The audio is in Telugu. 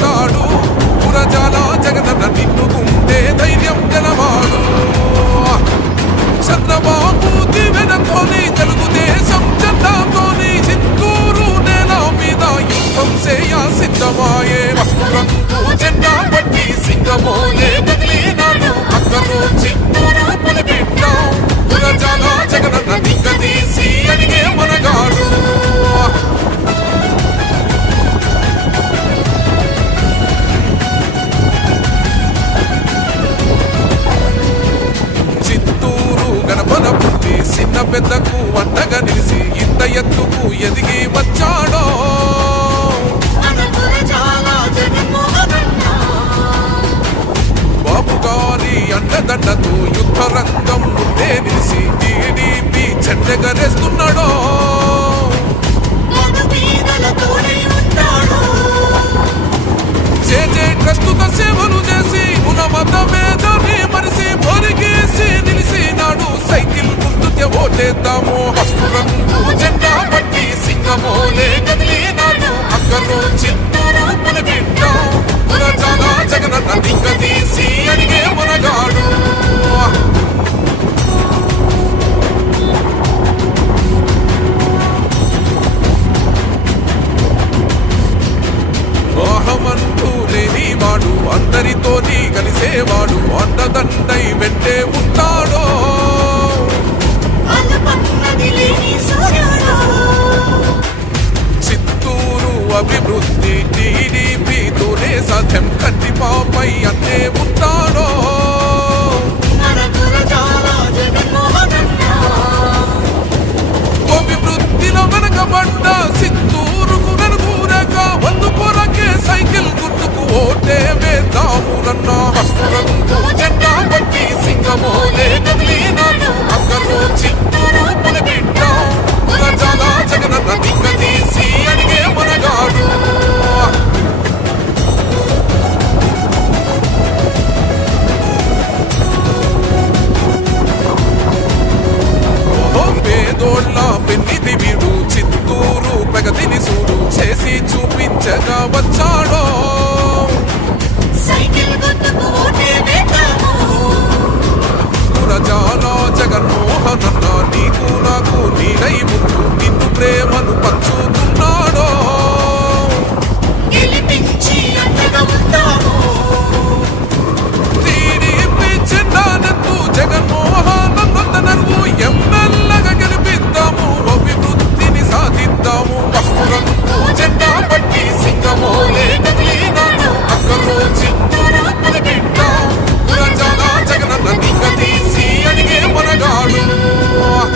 వెలిసాడు పురజాల జగనన్న నిన్ను గుండె ధైర్యం గెలవాడు చంద్రబాబు దివెనతోని తెలుగుదేశం జెండాతోని చిత్తూరు నేల మీద యుద్ధం చేయ సిద్ధమాయే రంగు జెండా పట్టి సింగమోలే కదిలినాడు అక్కరు చిత్తూరు పులిబిడ్డ పురజాల జగనన్న దిగ్గదీసి అడిగే మనగాడు గణపన పుట్టి చిన్న పెద్దకు వంటగా నిలిసి ఇంత ఎత్తుకు ఎదిగి వచ్చాడో బాబు గారి అండదండతో యుద్ధ రంగం ముందే నిలిసి టీడీపీ చెడ్డగరేస్తున్నాడో చేజే ప్రస్తుత సేవలు చేసి ఉన్నమత మేధాని మరిసి పొరిగేసి నిలిసినాడు సైకిల్ గుర్తుకే ఓటేద్దాము రంగు జెండా పట్టి సింగమోలే కదిలినాడు అక్కరు చిత్తూరు పులిబిడ్డ పురజాల జగనన్న దిగ్గదీసి అడిగే మనగాడు మోహమంటూ లేనివాడు అందరితోని కలిసేవాడు అండదండై వెంటే ఉంటాడో చిత్తూరు అభివృద్ధి టీడీపీతోనే సాధ్యం కంటిపాపై అన్నే ఉంటా